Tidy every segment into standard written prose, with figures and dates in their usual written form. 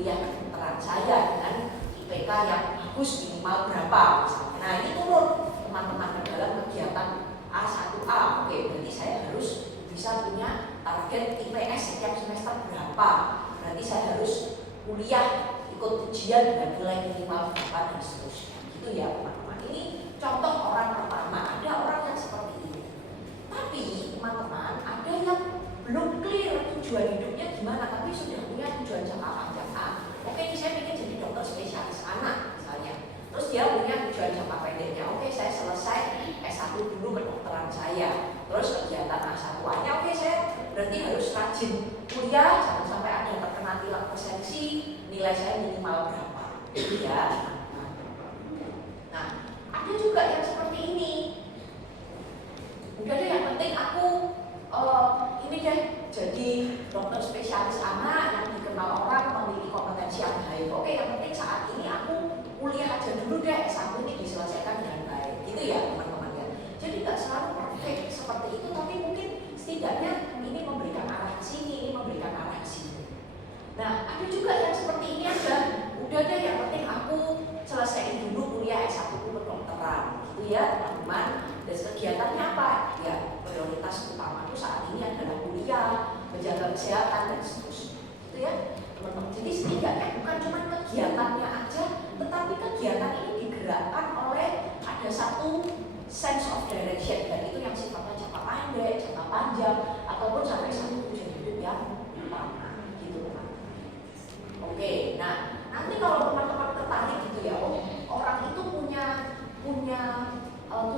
kuliah kedokteran saya dengan IPK yang bagus minimal berapa misalnya. Nah ini turun teman-teman ke dalam kegiatan A1A. Oke, berarti saya harus bisa punya target IPS setiap semester berapa. Berarti saya harus kuliah ikut ujian dengan nilai minimal berapa dan seterusnya. Gitu ya teman-teman. Ini contoh orang pertama. Ada orang yang seperti ini. Tapi teman-teman ada yang belum clear tujuan hidupnya gimana, tapi sudah punya tujuan jangka panjang. Oke, ini saya ingin jadi dokter spesialis anak misalnya. Terus dia punya tujuan jangka pendeknya. Oke, saya selesai S1 dulu kedokteran saya. Terus kegiatan A1A-nya, oke saya berarti harus rajin kuliah, jangan sampai ada terkena tilang presensi, nilai saya minimal berapa. Ya. Nah, ada juga yang seperti ini. Udah deh, yang penting aku ini deh jadi dokter spesialis anak yang dikenal orang memiliki kompetensi yang baik. Oke, yang penting saat ini aku kuliah aja dulu deh, S1 ini diselesaikan dengan baik. Gitu ya teman-teman ya. Jadi nggak selalu perfect seperti itu, tapi mungkin setidaknya ini memberikan arah ke sini, ini memberikan arah ke sini. Nah, ada juga yang seperti ini aja. Udah deh, yang penting aku selesaiin dulu kuliah S1 kedokteran. Gitu ya teman-teman. Dan kegiatannya apa? Ya, prioritas utama itu saat ini adalah kuliah, menjaga kesehatan dan seterusnya. Gitu ya teman-teman. Jadi setidaknya bukan cuma kegiatannya aja, tetapi kegiatan ini digerakkan oleh ada satu sense of direction, dan itu yang sifatnya jangka pendek, jangka panjang, ataupun sampai satu tujuan hidup yang utama. Gitu teman-teman. Oke, nah nanti kalau teman-teman tertarik gitu ya, orang itu punya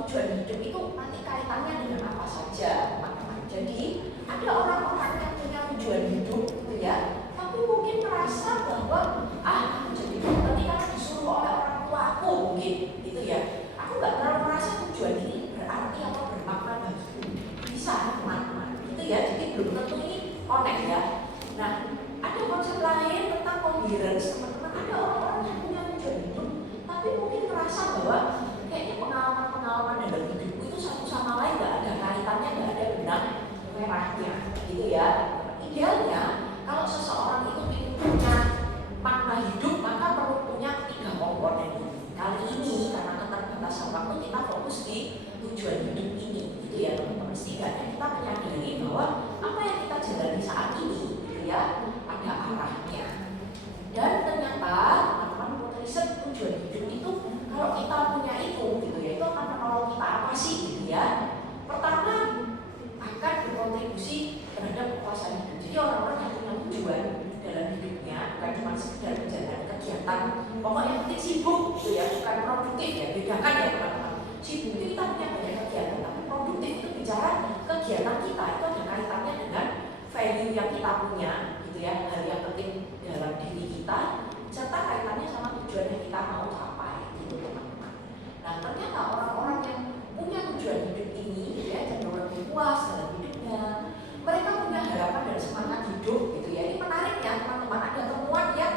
tujuan hidup itu nanti kaitannya dengan apa saja teman-teman. Jadi ada orang-orang yang punya tujuan hidup gitu ya, tapi mungkin merasa bahwa aku jadi dokter ini karena disuruh oleh orang tua aku mungkin gitu ya. Aku nggak terlalu merasa tujuan ini berarti atau bermakna bagiku. Bisa teman-teman gitu ya. Jadi belum tentu ini connect ya. Nah ada konsep lain tentang coherence teman-teman. Ada orang-orang yang punya tujuan hidup tapi mungkin merasa bahwa kayaknya pengalaman-pengalaman dalam hidupku itu satu sama lain nggak ada kaitannya, nggak ada benang merahnya, gitu ya. Idealnya kalau seseorang itu ingin punya makna hidup maka perlu punya 3 komponen ini. Kali ini karena keterbatasan waktu kita fokus di tujuan hidup ini, gitu ya teman-teman. Setidaknya kita menyadari bahwa apa yang kita jalani saat ini, gitu ya, ada arahnya. Dan ternyata teman-teman menurut riset tujuan hidup itu kalau kita punya itu gitu ya, itu akan menolong kita apa sih gitu ya. Pertama, akan berkontribusi terhadap kekuasaan hidup. Jadi orang-orang yang punya tujuan dalam hidupnya bukan cuma sekedar menjalani kegiatan pokoknya yang penting sibuk gitu ya, bukan produktif ya. Bedakan ya teman-teman. Sibuk itu kita punya banyak kegiatan, tapi produktif itu bicara kegiatan kita itu ada kaitannya dengan value yang kita punya gitu ya, hal yang penting dalam diri kita serta kaitannya sama tujuan yang kita mau capai gitu teman-teman. Nah ternyata orang-orang yang punya tujuan hidup ini ya cenderung lebih puas dalam hidupnya. Mereka punya harapan dan semangat hidup gitu ya. Ini menarik ya teman-teman, ada temuan yang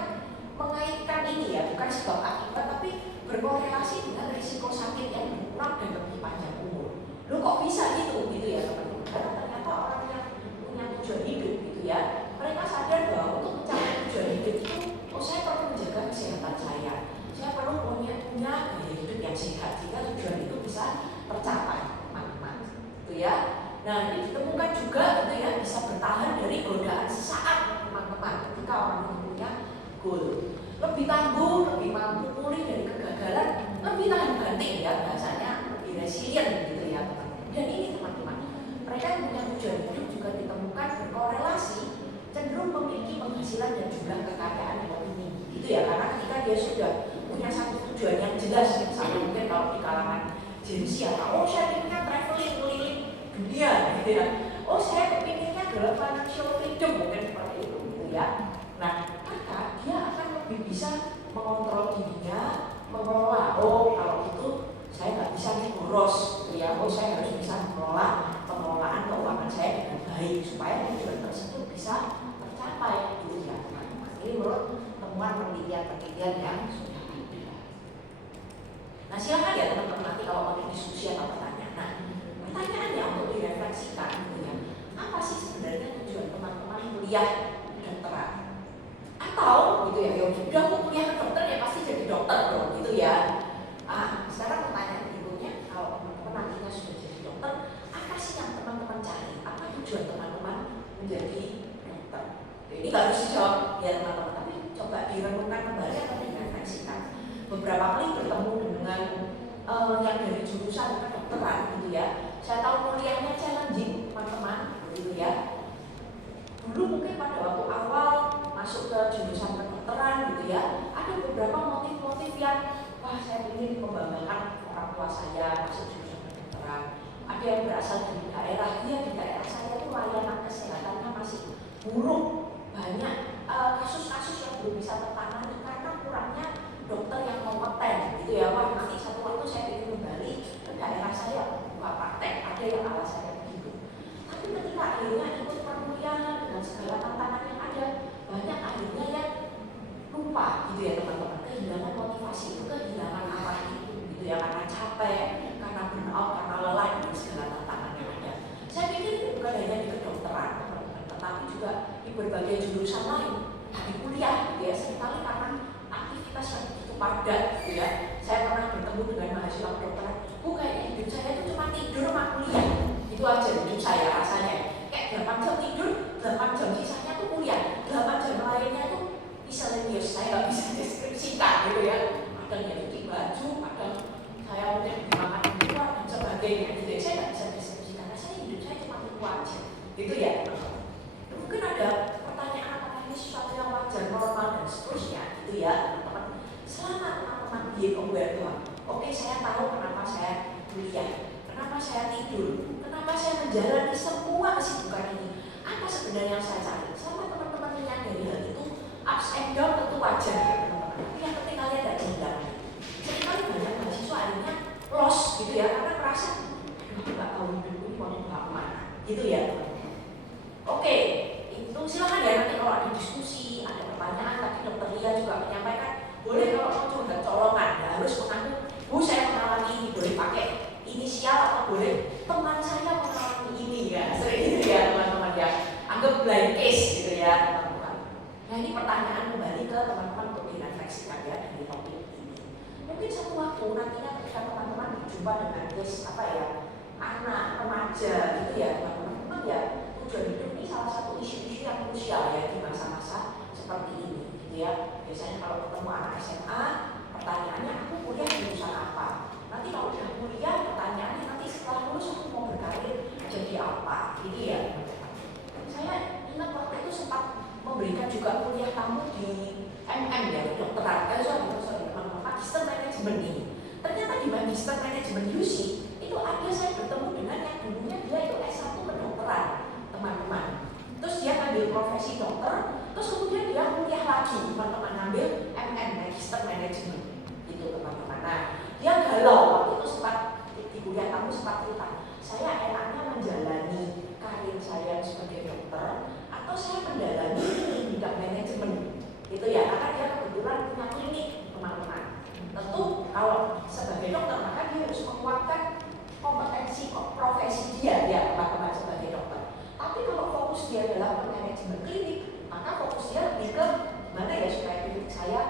mengaitkan ini ya, bukan sebab akibat tapi berkorelasi dengan risiko sakit yang berkurang dan lebih panjang umur. Loh kok bisa gitu ya teman-teman? Karena ternyata orang yang punya tujuan hidup gitu ya, mereka sadar bahwa untuk mencapai tujuan hidup itu saya perlu menjaga kesehatan saya perlu punya gaya hidup yang sehat sehingga tujuan itu bisa tercapai teman-teman gitu ya. Nah ini ditemukan juga gitu ya, bisa bertahan dari godaan sesaat teman-teman ketika orang itu punya goal, lebih tangguh, lebih mampu pulih dari kegagalan, lebih tahan banting ya bahasanya, lebih resilient gitu ya teman-teman. Dan ini teman-teman, mereka yang punya tujuan hidup juga ditemukan berkorelasi cenderung memiliki penghasilan dan jumlah kekayaan yang lebih tinggi gitu ya, karena ketika dia sudah punya satu tujuan yang jelas, misalnya mungkin kalau di kalangan Gen Z atau saya punya traveling keliling dunia gitu ya, saya kepinginnya adalah financial freedom mungkin seperti itu gitu ya. Nah maka dia akan lebih bisa mengontrol dirinya, mengelola kalau gitu saya nggak bisa nih boros gitu ya, saya harus bisa mengelola pengelolaan keuangan saya dengan baik supaya tujuan tersebut bisa tercapai gitu ya teman-teman. Ini menurut temuan penelitian-penelitian yang sudah ada. Nah silakan ya teman-teman nanti kalau mau diskusi atau pertanyaan. Nah pertanyaannya untuk direfleksikan gitu ya, apa sih sebenarnya tujuan teman-teman kuliah kedokteran? Atau gitu ya, udah aku kuliah ke dokter ya pasti jadi dokter dong gitu ya. Sekarang pertanyaan ibunya, kalau teman-teman nantinya sudah jadi dokter, apa sih yang teman-teman cari? Apa tujuan teman-teman menjadi dokter? Ini nggak harus dijawab ya teman-teman, tapi coba direnungkan kembali atau direfleksikan. Beberapa kali bertemu dengan yang dari jurusan kedokteran gitu ya. Saya tahu kuliahnya challenging teman-teman gitu ya. Dulu mungkin pada waktu awal masuk ke jurusan kedokteran gitu ya, ada beberapa motif-motif yang wah saya ingin membanggakan orang tua saya masuk jurusan kedokteran. Ada yang berasal dari daerah, dia di daerah saya itu layanan kesehatannya masih buruk, banyak kasus-kasus yang belum bisa tertangani karena kurangnya dokter yang kompeten gitu ya. Wah nanti satu waktu saya ingin kembali ke daerah saya buka praktek, ada yang alasannya begitu. Tapi ketika akhirnya ikut perkuliahan dengan segala tantangan yang ada, banyak akhirnya yang lupa gitu ya teman-teman, kehilangan motivasi itu, kehilangan arah itu gitu ya, karena capek, karena burnout, karena lelah dengan segala tantangan yang ada. Saya pikir itu bukan hanya di kedokteran teman-teman, tetapi juga di berbagai jurusan lain, di kuliah gitu ya, seringkali karena aktivitas yang begitu padat gitu ya. Saya pernah bertemu dengan mahasiswa kedokteran, kayaknya hidup saya itu cuma tidur sama kuliah, itu aja hidup saya rasanya. Kayak 8 jam tidur, 8 jam sisanya tuh kuliah, 8 jam lainnya tuh miscellaneous, saya nggak bisa deskripsikan gitu ya. Kadang ya cuci baju, kadang saya mungkin makan di luar dan sebagainya gitu ya. Saya nggak bisa deskripsikan, rasanya hidup saya cuma itu aja gitu ya. Mungkin ada pertanyaan apakah ini sesuatu yang wajar, normal dan seterusnya gitu ya teman-teman. Selama teman-teman being aware Tuhan, oke saya tahu kenapa saya kuliah, kenapa saya tidur, kenapa saya menjalani semua kesibukan ini, apa sebenarnya yang saya cari. Selama teman-teman menyadari hal itu, ups and down tentu wajar ya teman-teman. Tapi yang penting kalian tidak kehilangan. Seringkali banyak mahasiswa akhirnya lost gitu ya, karena merasa aduh nggak tahu hidupku ini mau dibawa kemana gitu ya teman-teman. Oke, itu silakan ya nanti kalau ada diskusi, ada pertanyaan, tadi dokter Lia juga menyampaikan, boleh kalau mau curhat colongan, nggak harus mengaku, Bu saya mengalami ini, boleh pakai inisial atau boleh teman saya mengalami ini ya, sering gitu ya teman-teman ya, anggap blind case gitu ya teman-teman. Nah ini pertanyaan kembali ke teman-teman untuk direfleksikan ya dari topik ini. Mungkin satu waktu nantinya ketika teman-teman berjumpa dengan case apa ya, anak remaja gitu ya teman-teman, memang ya tujuan hidup ini salah satu isu-isu yang krusial ya di masa-masa seperti ini gitu ya. Biasanya kalau ketemu anak SMA, pertanyaannya aku kuliah jurusan apa? Nanti kalau udah kuliah pertanyaannya nanti setelah lulus aku mau berkarir jadi apa? Ini ya teman-teman. Saya ingat waktu itu sempat memberikan juga kuliah tamu di MM ya, kedokteran. Sorry teman-teman, Magister Manajemen ini. Ternyata di Magister Manajemen UC itu ada saya bertemu dengan yang dulunya dia itu S1 kedokteran teman-teman. Terus dia ngambil profesi dokter, terus kemudian dia kuliah lagi teman-teman, ngambil MM Magister Manajemen itu teman-teman. Nah dia galau waktu itu sempat di kuliah kamu sempat cerita, saya enaknya menjalani karir saya sebagai dokter atau saya mendalami bidang manajemen gitu ya, karena dia kebetulan punya klinik teman-teman. Tentu kalau sebagai dokter maka dia harus menguatkan kompetensi profesi dia ya teman-teman sebagai dokter. Tapi kalau fokus dia adalah manajemen klinik, maka fokus dia lebih ke gimana ya supaya klinik saya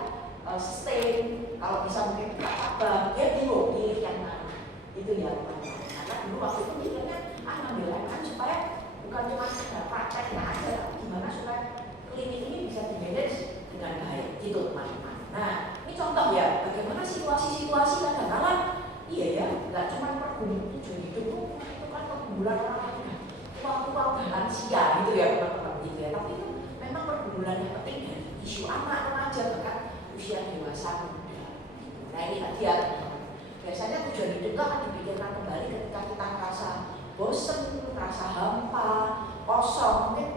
sustain, kalau bisa mungkin buka cabang, dia bingung pilih yang mana itu ya teman-teman. Karena dulu waktu itu mikirnya ngambil MM supaya bukan cuma sekedar prakteknya aja, tapi gimana supaya klinik ini bisa di-manage dengan baik gitu teman-teman. Nah ini contoh ya bagaimana situasi-situasi kadang-kadang iya ya, nggak cuma pergumulan tujuan hidup itu kan pergumulan orang lain, uang-uang dan lansia gitu ya teman-teman gitu ya, tapi itu memang pergumulan yang penting dari isu anak remaja bahkan usia dewasa muda. Nah ini tadi ya teman-teman. Biasanya tujuan hidup itu akan dipikirkan kembali ketika kita merasa bosen, merasa hampa, kosong, mungkin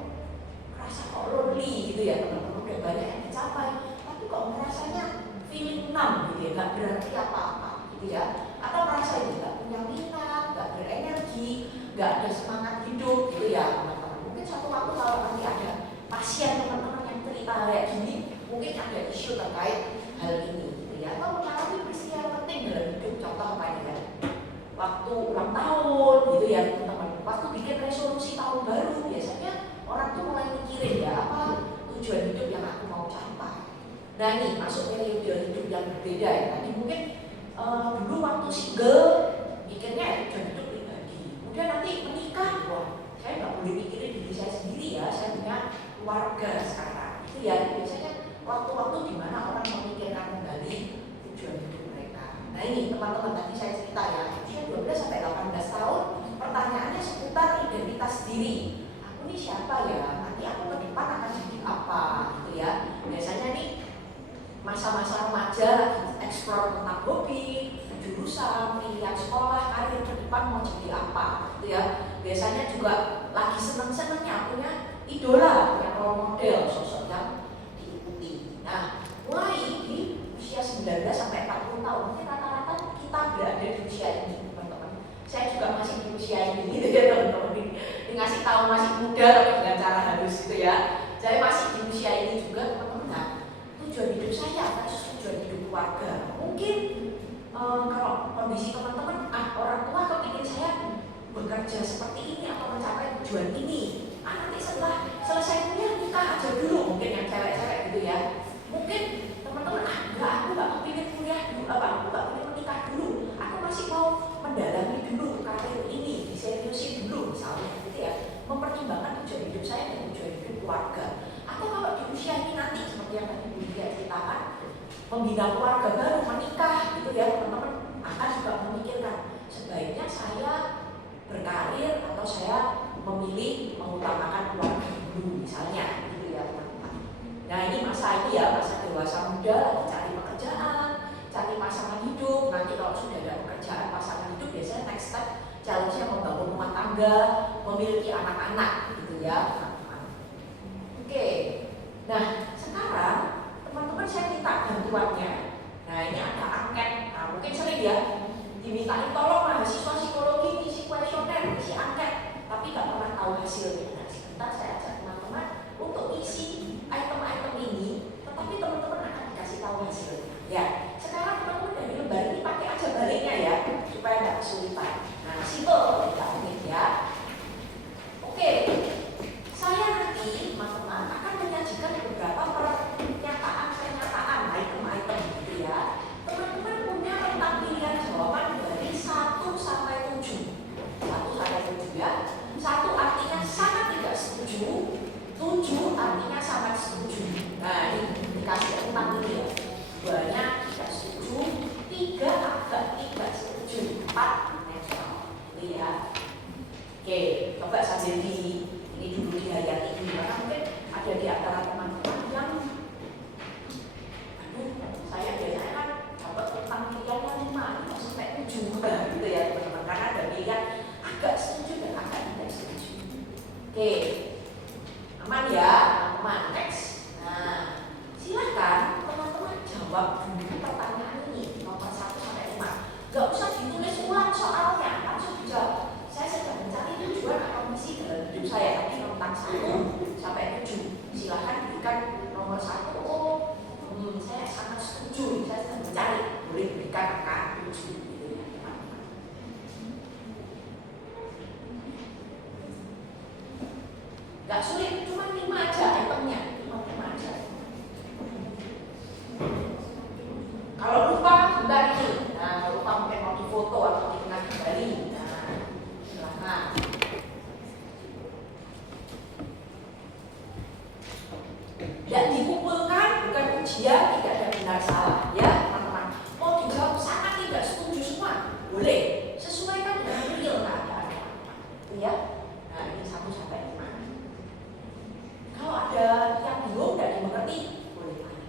merasa kok lonely gitu ya teman-teman. Udah banyak yang dicapai, tapi kok merasanya feeling numb gitu ya, nggak berarti apa-apa gitu ya. Atau merasa itu nggak punya minat, nggak berenergi, nggak ada semangat hidup gitu ya teman-teman. Mungkin suatu waktu kalau nanti ada pasien teman-teman yang cerita kayak gini, mungkin ada isu terkait hal ini gitu ya. Atau mengalami peristiwa penting dalam hidup, contoh apa ya, waktu ulang tahun gitu ya teman-teman, waktu bikin resolusi tahun baru, biasanya orang tuh mulai mikirin ya apa tujuan hidup yang aku mau capai. Nah ini masuk periode hidup yang berbeda ya. Tadi mungkin dulu waktu single mikirnya ya tujuan hidup pribadi. Kemudian nanti menikah, wah saya nggak boleh mikirin diri saya sendiri ya, saya punya keluarga sekarang. Itu ya biasanya waktu-waktu di mana orang memikirkan kembali tujuan hidup mereka. Nah ini teman-teman tadi saya cerita ya, usia 12 sampai 18 tahun, pertanyaannya seputar identitas diri. Aku ini siapa ya? Nanti aku ke depan akan jadi apa? Gitu ya. Biasanya nih masa-masa remaja lagi explore tentang hobi, jurusan, pilihan sekolah, karir ke depan mau jadi apa, gitu ya. Biasanya juga lagi seneng-senengnya punya idola, punya role model, sosok yang diikuti. Nah, mulai di usia 19 sampai 40 tahun, mungkin rata-rata kita berada di usia ini, teman-teman. Saya juga masih di usia ini, gitu ya teman-teman. Ngasih tahu masih muda tapi dengan cara halus gitu ya. Saya masih di usia ini juga, teman-teman. Nah, tujuan hidup saya versus tujuan hidup keluarga. Mungkin kalau kondisi teman-teman, orang tua kepingin saya bekerja seperti ini atau mencapai tujuan ini. Nanti setelah selesai kuliah nikah aja dulu, mungkin yang cewek-cewek gitu ya. Mungkin teman-teman, enggak, aku nggak kepingin kuliah dulu, aku nggak kepingin menikah dulu. Aku masih mau mendalami dulu karir ini, diseriusin dulu misalnya gitu ya. Mempertimbangkan tujuan hidup saya dan tujuan hidup keluarga. Atau kalau di usia ini nanti seperti yang tadi Bu Lydia ceritakan, membina keluarga baru, menikah gitu ya teman-teman, akan juga memikirkan sebaiknya saya berkarir atau saya memilih mengutamakan keluarga dulu misalnya gitu ya teman-teman. Nah ini masa ini ya, masa dewasa muda lagi cari pekerjaan, cari pasangan hidup. Nanti kalau sudah ada pekerjaan pasangan hidup, biasanya next step challenge-nya membangun rumah tangga, memiliki anak-anak gitu ya teman-teman. Oke, nah sekarang teman-teman saya minta bantuannya. Nah ini ada angket, mungkin sering ya dimintain tolong mahasiswa psikologi isi kuesioner, isi angket, tapi nggak pernah tahu hasilnya. Nah sebentar saya ajak teman-teman untuk isi item-item ini, tetapi teman-teman akan dikasih tahu hasilnya. Ya, sekarang teman-teman dari lembar ini pakai aja baliknya ya, supaya nggak kesulitan. Nah simple, tidak rumit ya. Oke, saya nanti teman-teman akan menyajikan beberapa pernyataan item-item gitu ya. Teman-teman punya rentang pilihan jawaban dari 1 sampai 7. 1 sampai 7 ya. 1 artinya sangat tidak setuju, 7 artinya sangat setuju. Nah ini dikasih rentang pilihan. 2-nya tidak setuju, 3 agak tidak setuju, 4 netral. Gitu ya. Oke, coba sambil ini dulu dihayati dulu, karena mungkin ada di antara teman-teman yang saya biasanya kan dapat tentang pilihannya 5 sampai 7 gitu ya teman-teman, karena ada pilihan agak setuju dan agak tidak setuju. Oke, aman ya teman-teman, next. Nah, silahkan teman-teman jawab dulu pertanyaan ini nomor 1 sampai 5. Gak usah ditulis ulang soalnya, langsung dijawab. Saya sedang mencari tujuan atau misi dalam hidup saya, tapi tentang 1 sampai 7. Silahkan berikan nomor 1. Saya sangat setuju, saya sedang mencari, boleh berikan angka 7 gitu ya teman-teman. Gak sulit, cuma 5 aja itemnya, cuma 5 aja. Kalau lupa, bentar ini. Nah, kalau lupa mungkin mau difoto atau diingat kembali. Nah, silahkan. Yang dikumpulkan bukan ujian, tidak ada benar salah ya teman-teman. Mau dijawab sangat tidak setuju semua, boleh. Sesuaikan dengan real keadaan teman-teman ya. Nah ini 1 sampai 5. Kalau ada yang bingung, tidak dimengerti, boleh tanya.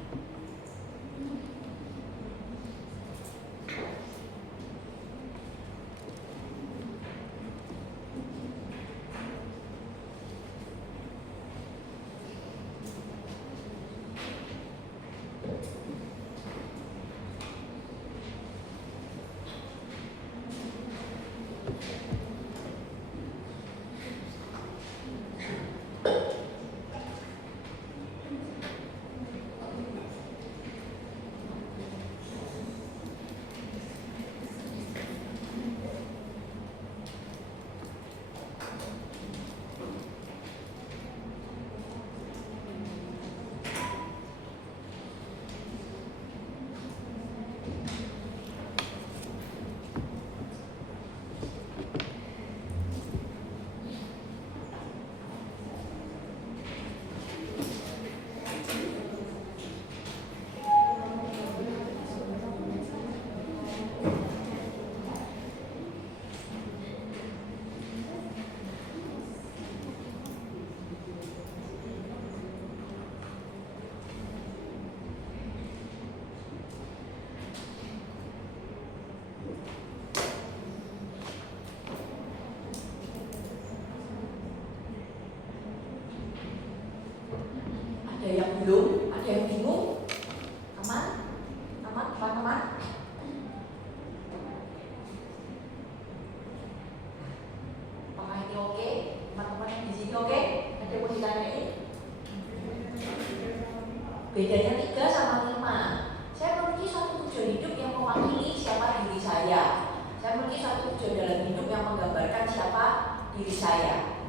3 sama 5. Saya memiliki suatu tujuan hidup yang mewakili siapa diri saya. Saya memiliki suatu tujuan dalam hidup yang menggambarkan siapa diri saya.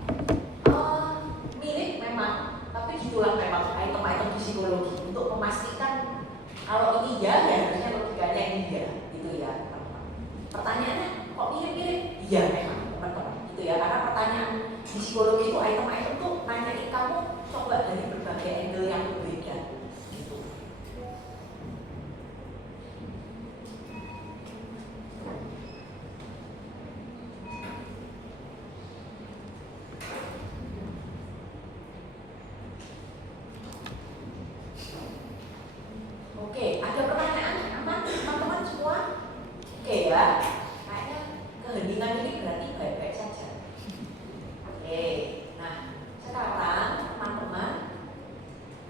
Mirip memang, tapi gitulah memang item-item psikologi untuk memastikan kalau ini ya harusnya logikanya ini ya, gitu ya teman-teman. Pertanyaannya kok mirip-mirip? Iya memang teman-teman, gitu ya. Karena pertanyaan di psikologi itu item-item tuh nanyain kamu coba dari berbagai angle yang berbeda, gitu. Oke, ada pertanyaan? Aman teman-teman semua? Oke ya, kayaknya keheningan ini berarti baik-baik saja. Oke, nah sekarang teman-teman,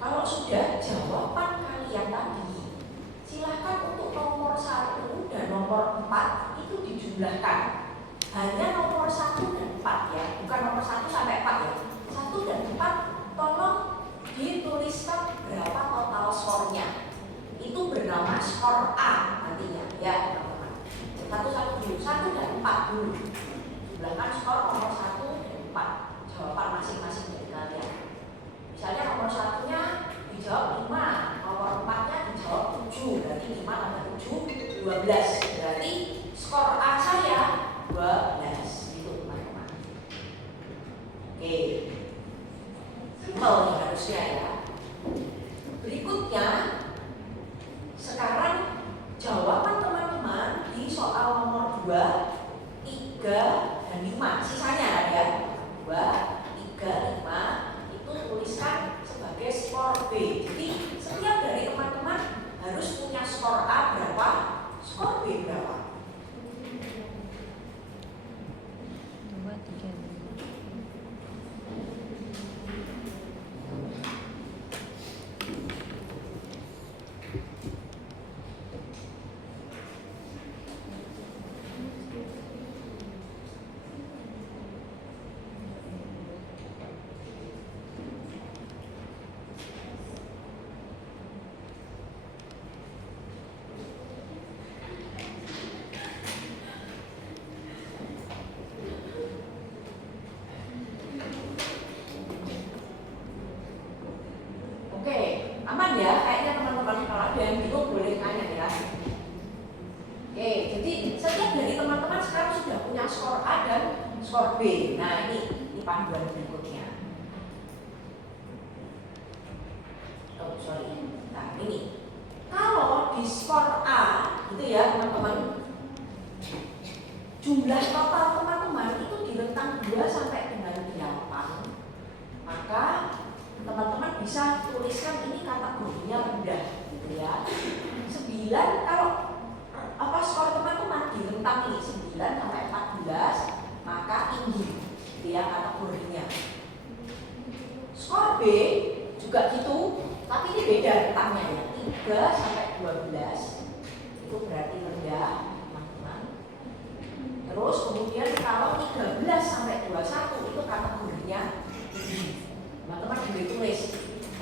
kalau sudah jawaban kalian tadi, silahkan untuk nomor 1 dan nomor 4 itu dijumlahkan. Hanya nomor 1 dan 4 ya, bukan nomor 1 sampai 4 ya. 1 dan 4 tolong dituliskan berapa total skornya. Itu bernama skor A nantinya ya teman-teman. Satu dulu, 1 dan 4 dulu. Jumlahkan skor nomor 1 dan 4. Jawaban masing-masing dari kalian. Misalnya nomor 1-nya dijawab 5, nomor 4-nya dijawab 7. Berarti 5 tambah 7 12. Berarti skor A saya 12. Itu teman-teman. Oke. Simpel nih harusnya ya. Berikutnya sekarang jawaban teman-teman di soal nomor 2, 3, dan 5. Sisanya ya 2, 3, 5 itu tuliskan sebagai skor B. Jadi setiap dari teman-teman harus punya skor A berapa, skor B berapa. 2, 3, 5. Aman ya, kayaknya teman-teman kalau ada yang bingung boleh tanya ya. Oke, jadi setiap dari teman-teman sekarang sudah punya skor A dan skor B. Nah ini panduan berikutnya. Oh sorry, nah ini kalau di skor A gitu ya teman-teman, jumlah total teman-teman itu di rentang 2 sampai dengan 8, maka teman-teman bisa tuliskan ini kategorinya rendah gitu ya. 9 kalau skor teman-teman di rentang ini 9 sampai 14 maka tinggi gitu ya kategorinya. Skor B juga gitu, tapi ini beda rentangnya ya. 3 sampai 12 itu berarti rendah teman-teman. Terus kemudian kalau 13 sampai 21 itu kategorinya tinggi. Teman-teman boleh tulis,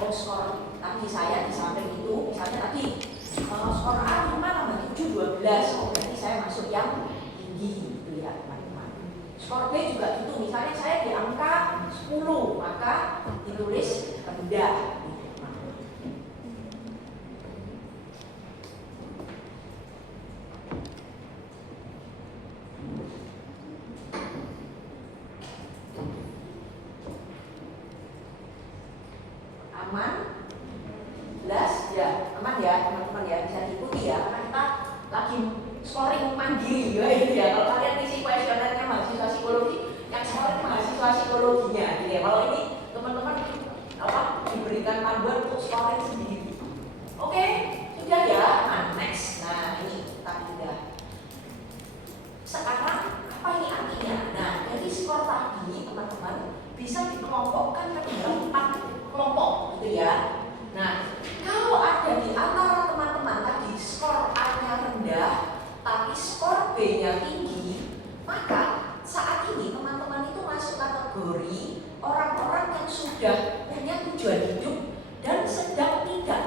oh skor tadi saya di samping itu, misalnya tadi skor A 5 tambah 7 12, oh berarti saya masuk yang tinggi gitu ya teman-teman. Skor B juga gitu, misalnya saya di angka 10 maka ditulis rendah gitu, teman-teman. Aman? Jelas? Ya, aman ya teman-teman ya, bisa diikuti ya karena kita lagi scoring mandiri ya. Kalau kalian isi kuesionernya mahasiswa psikologi, yang scoring mahasiswa psikologinya gitu ya. Kalau ini teman-teman diberikan panduan untuk scoring sendiri. Oke, sudah ya, aman. Next. Nah, ini kita pindah. Sekarang apa ini artinya? Nah, jadi skor tadi teman-teman bisa dikelompokkan ke dalam 4 kelompok gitu ya. Nah, kalau ada di antara teman-teman tadi skor A-nya rendah tapi skor B-nya tinggi, maka saat ini teman-teman itu masuk kategori orang-orang yang sudah punya tujuan hidup dan sedang tidak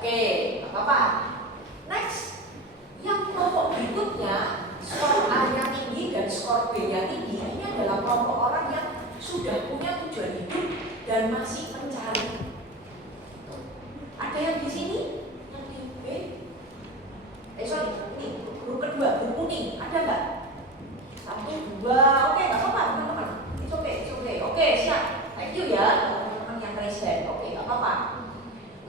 Oke, nggak apa-apa. Next, yang kelompok berikutnya skor A-nya tinggi dan skor B-nya tinggi. Ini adalah kelompok orang yang sudah punya tujuan hidup dan masih mencari. Ada yang di sini? Yang di B? Sorry, ini grup kedua, grup kuning. Ada nggak? 1, 2, oke, nggak apa-apa teman-teman. It's okay. Oke, siap. Thank you ya teman-teman yang raise hand. Oke, nggak apa-apa.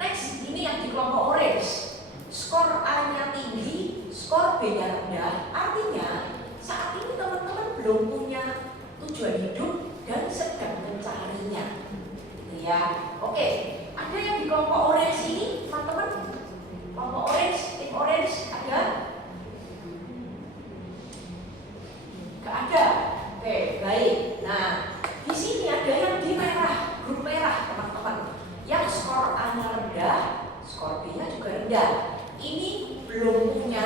Next, ini yang di kelompok orange. Skor A-nya tinggi, skor B-nya rendah. Artinya saat ini teman-teman belum punya tujuan hidup dan sedang mencarinya. Ya, oke. Ada yang di kelompok orange ini, teman-teman? Kelompok orange, tim orange ada? Gak ada. Oke, baik. Nah, di sini ada yang di merah, grup merah, teman-teman. Yang skor A-nya rendah, skor B-nya juga rendah. Ini belum punya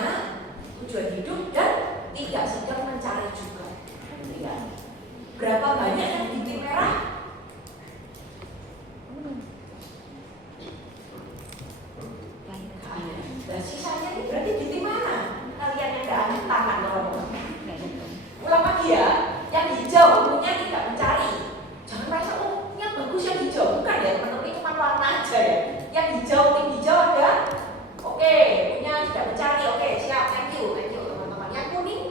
tujuan hidup dan tidak sedang mencari juga. Ya. Berapa banyak yang di tim merah? Dan sisanya ini berarti di tim mana? Kalian yang gak angkat tangan teman-teman. Ulang lagi ya. Yang hijau umumnya tidak mencari. Jangan merasa yang bagus yang hijau. Bukan ya teman-teman, itu cuma warna aja ya. Yang hijau, tim hijau ada. Oke, punya tidak mencari. Oke, siap. Thank you teman-teman. Yang kuning.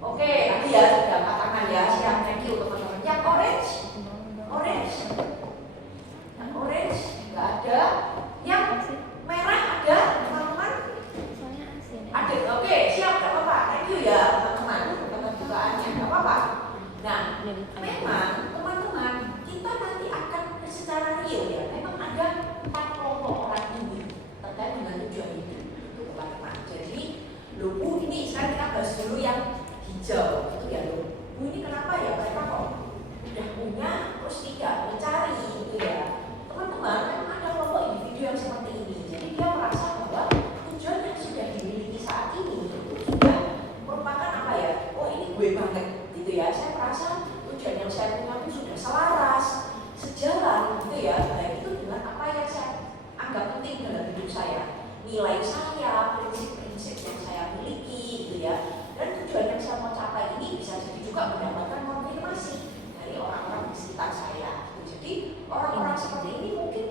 Oke, tadi ya sudah angkat tangan ya. Siap, thank you teman-teman. Yang orange. Yang orange nggak ada. Yang merah ada teman-teman. Ada. Oke, siap. Nggak apa-apa. Thank you ya teman-teman. Bukaannya nggak apa-apa. Nah, memang teman-teman kita nanti akan secara real ya. Memang ada 4 kelompok orang ini terkait dengan tujuan hidup itu teman-teman. Jadi, Bu ini sekarang kita bahas dulu yang hijau itu ya Bu ini kenapa ya mereka kok udah punya terus tidak mencari gitu ya. Teman-teman memang ada kelompok individu yang seperti ini. Jadi dia merasa bahwa tujuan yang sudah dimiliki saat ini itu sudah merupakan apa ya? Oh ini gue banget gitu ya. Saya merasa tujuan yang saya punya itu sudah selaras, sejalan gitu ya. Baik itu dengan apa yang saya anggap penting dalam hidup saya, nilai saya, prinsip-prinsip yang saya miliki gitu ya. Dan tujuan yang saya mau capai ini bisa jadi juga mendapatkan konfirmasi dari orang-orang di sekitar saya. Jadi orang-orang seperti ini mungkin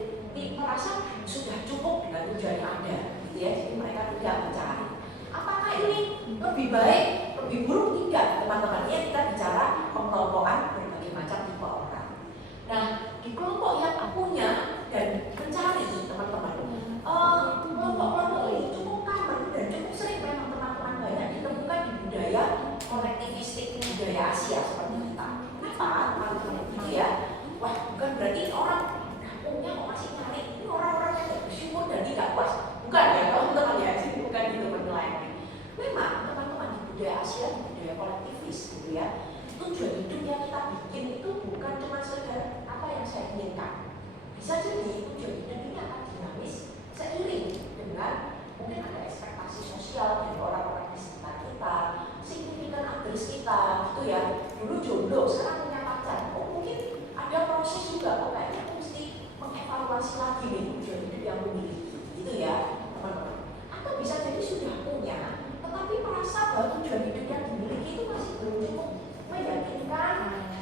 merasa sudah cukup dengan tujuan yang ada, gitu ya. Jadi mereka tidak mencari. Apakah ini lebih baik, lebih buruk? Tidak, teman-teman. Ini kita bicara pengelompokan berbagai macam tipe orang. Nah, di kelompok yang punya dan mencari, teman-teman, kelompok-kelompok ini cukup common dan cukup sering memang teman-teman banyak ditemukan di budaya kolektivistik budaya Asia seperti kita. Kenapa teman-teman gitu ya? Wah, bukan berarti orang punya kok masih nyari. Ini orang-orang yang tidak bersyukur dan tidak puas. Bukan ya teman-teman ya, jadi bukan gitu penilaiannya. Memang teman-teman di budaya Asia, di budaya kolektivis gitu ya, tujuan hidup yang kita bikin itu bukan cuma sekedar apa yang saya inginkan. Bisa jadi tujuan hidup ini akan dinamis seiring dengan mungkin ada ekspektasi sosial dari orang-orang di sekitar kita, signifikan others kita, gitu ya. Dulu jomblo, sekarang punya pacar. Oh mungkin ada proses juga, kok kayaknya aku mesti mengevaluasi lagi nih tujuan hidup yang aku miliki, gitu ya teman-teman. Atau bisa jadi sudah punya, tetapi merasa bahwa tujuan hidup yang dimiliki itu masih belum cukup meyakinkan,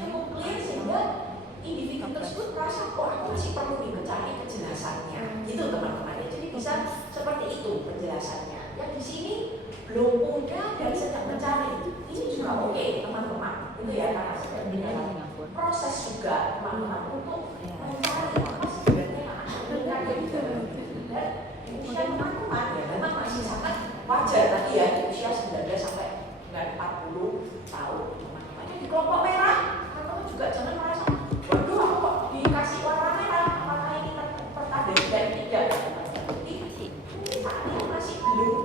cukup clear sehingga individu tersebut merasa, oh aku masih perlu mencari kejelasannya, gitu teman-teman. Jadi bisa seperti itu penjelasannya. Yang di sini belum punya dan sedang mencari, ini juga oke teman-teman, itu ya karena sedang di dalam proses juga teman-teman untuk mencari apa sebenarnya yang akan menjadi dan usia teman-teman ya memang masih sangat wajar tadi ya di usia 19 sampai dengan 40 tahun teman-teman. Di kelompok merah teman-teman juga jangan merasa waduh aku kok dikasih warna merah, apakah ini pertanda dan tidak. Mungkin saat ini masih belum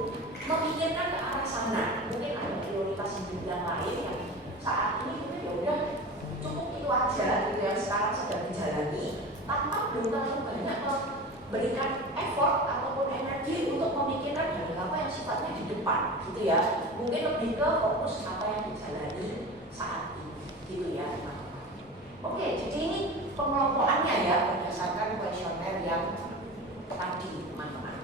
memikirkan ke arah sana, mungkin ada prioritas hidup yang lain yang saat ini mungkin ya udah cukup itu aja gitu yang sekarang sedang dijalani tanpa belum terlalu banyak memberikan effort ataupun energi untuk memikirkan hal apa yang sifatnya di depan gitu ya. Mungkin lebih ke fokus apa yang dijalani saat ini gitu ya teman-teman. Oke, jadi ini pengelompokannya ya berdasarkan kuesioner yang tadi teman-teman.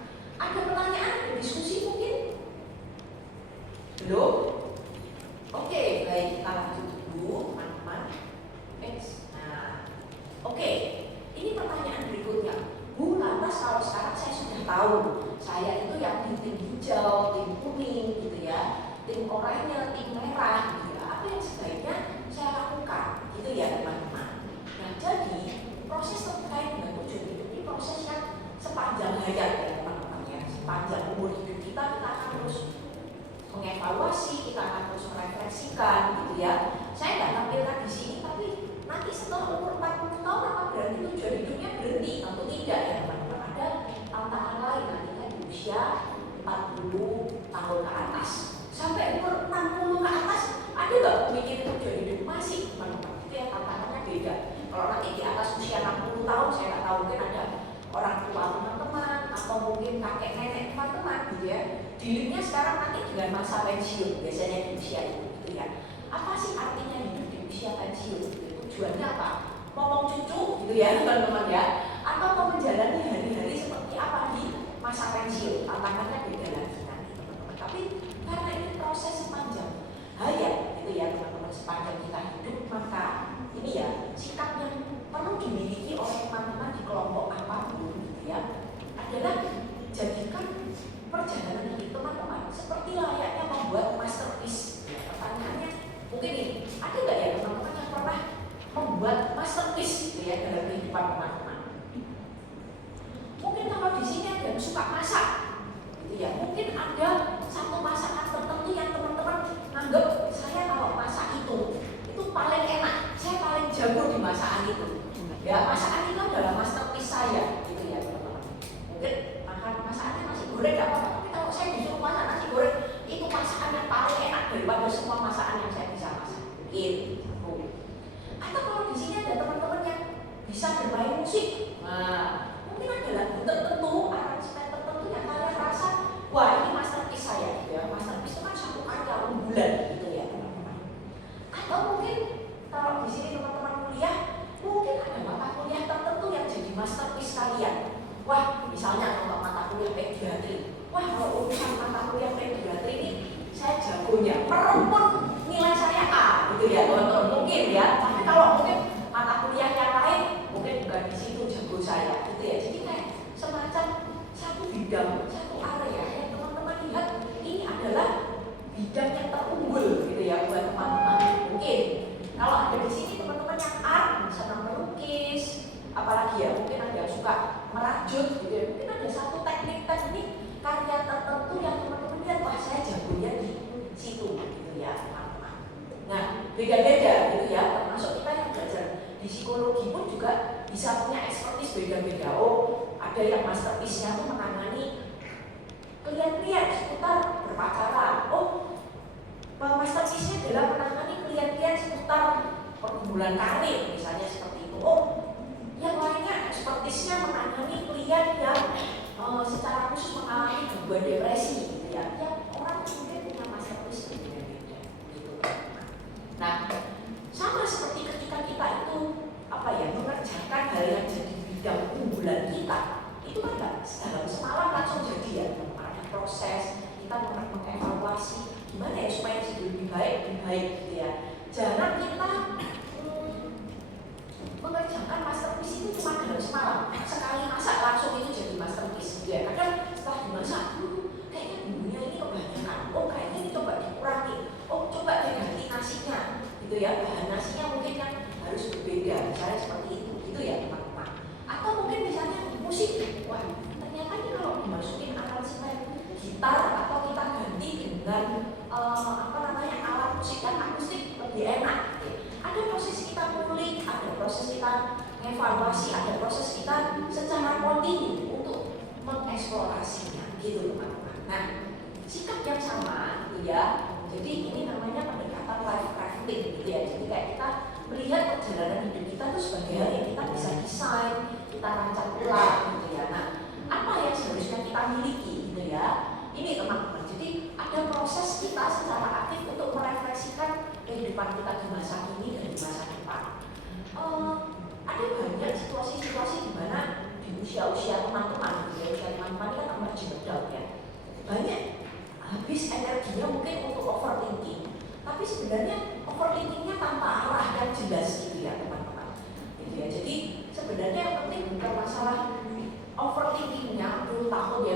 tahu saya itu yang di tim hijau, tim kuning gitu ya, tim oranye, tim merah gitu ya. Apa yang sebaiknya saya lakukan gitu ya teman-teman. Nah jadi proses terkait dengan tujuan hidup ini proses yang sepanjang hayat ya teman-teman ya. Sepanjang umur hidup kita akan terus mengevaluasi, kita akan terus merefleksikan gitu ya. Saya nggak tampilkan di sini, tapi nanti setelah umur 40 tahun apa berarti tujuan hidupnya berhenti atau tidak ya teman-teman. Ada tantangan lain nantinya di usia 40 tahun ke atas. Sampai umur 60 ke atas ada nggak mikirin tujuan hidup? Masih teman-teman. Itu yang tantangannya beda. Kalau nanti di atas usia 60 tahun saya nggak tahu, mungkin ada orang tua teman-teman atau mungkin kakek nenek teman-teman gitu ya. Dirinya sekarang nanti dengan masa pensiun biasanya di usia itu gitu ya. Apa sih artinya hidup di usia pensiun? Tujuannya apa? Ngomong cucu gitu ya teman-teman ya. Atau mau menjalani hari-hari seperti apa di masa pensiun? Tantangannya beda lagi nanti teman-teman. Tapi karena ini proses sepanjang hayat gitu ya teman-teman, sepanjang kita hidup, maka ini ya sikap yang perlu dimiliki oleh teman-teman di kelompok apapun gitu ya adalah jadikan perjalanan hidup teman-teman seperti layaknya membuat masterpiece. Ya, pertanyaannya mungkin ini, ada nggak ya teman-teman yang pernah membuat masterpiece gitu ya dalam kehidupan teman-teman? Mungkin kalau di sini ada yang suka masak gitu ya, mungkin ada satu masakan tertentu yang teman-teman anggap saya kalau masak itu paling enak, saya paling jago di masakan itu. Ya masakan itu adalah masterpiece saya gitu ya teman-teman. Mungkin makan masakannya nasi goreng nggak apa-apa, tapi kalau saya disuruh masak nasi goreng itu masakan yang paling enak daripada semua masakan yang saya bisa masak. Mungkin satu. Atau kalau di sini ada teman-teman yang bisa bermain musik, nah mungkin ada lagu tertentu, aransemen tertentu yang kalian rasa wah ini masterpiece saya gitu ya. Masterpiece itu kan satu karya unggulan gitu ya teman-teman. Atau mungkin kalau di sini teman-teman kuliah, mungkin ada mata kuliah tertentu yang jadi masterpiece kalian. Wah, misalnya kalau mata kuliah pediatri, wah kalau urusan mata kuliah pediatri ini saya jagonya, merempun nilai saya A, gitu ya teman-teman. Mungkin ya, tapi kalau mungkin mata kuliah yang lain, mungkin bukan di situ jago saya, gitu ya. Jadi kayak semacam satu bidang, satu area yang teman-teman lihat ini adalah bidang yang terunggul, gitu ya buat teman-teman. Mungkin kalau ada di sini teman-teman yang art, senang melukis, apalagi ya mungkin ada yang suka merajut gitu ya. Mungkin ada satu teknik-teknik karya tertentu yang teman-teman lihat wah saya jagonya di situ gitu ya teman-teman. Nah beda-beda gitu ya, termasuk kita yang belajar di psikologi pun juga bisa punya expertise beda-beda. Oh ada yang masterpiece-nya tuh menangani klien-klien seputar berpacaran. Oh masterpiece-nya adalah menangani klien-klien seputar pergumulan karir misalnya seperti itu. Oh yang lainnya expertise-nya menangani klien yang secara khusus mengalami gangguan depresi gitu ya. Yang orang mungkin punya masterpiece beda-beda gitu. Nah sama seperti ketika kita itu apa ya mengerjakan hal yang jadi bidang unggulan kita, itu kan nggak dalam semalam langsung jadi ya. Ada proses kita mengevaluasi gimana ya supaya jadi lebih baik gitu ya. Jangan kita mengerjakan masterpiece itu cuma dalam semalam, sekali masak langsung itu jadi masterpiece gitu ya. Kadang setelah dimasak, kayaknya bumbunya ini kebanyakan, oh kayaknya ini coba dikurangi, oh coba diganti nasinya gitu ya, bahan nasinya mungkin yang harus berbeda, misalnya seperti itu gitu ya teman-teman. Atau mungkin misalnya musik, wah ternyata ini kalau dimasukin aransemen gitar atau kita ganti dengan alat musik yang akustik lebih enak gitu. Ada proses kita ngulik, ada proses kita evaluasi, ada proses kita secara kontinu untuk mengeksplorasinya gitu teman-teman. Nah sikap yang sama gitu ya, jadi ini namanya pendekatan life crafting gitu ya. Jadi kayak kita melihat perjalanan hidup kita itu sebagai hal yang kita bisa desain, kita rancang ulang gitu ya. Nah apa yang seharusnya kita miliki gitu ya, ini teman-teman. Jadi ada proses kita secara aktif untuk merefleksikan kehidupan kita di masa ini dan di masa depan. Ada banyak situasi-situasi di mana di usia-usia teman-teman, usia teman-teman ini kan emerging adult ya, banyak habis energinya mungkin untuk overthinking. Tapi sebenarnya overthinkingnya tanpa arah yang jelas gitu ya teman-teman. Gitu ya. Jadi sebenarnya yang penting bukan masalah overthinkingnya 10 tahun ya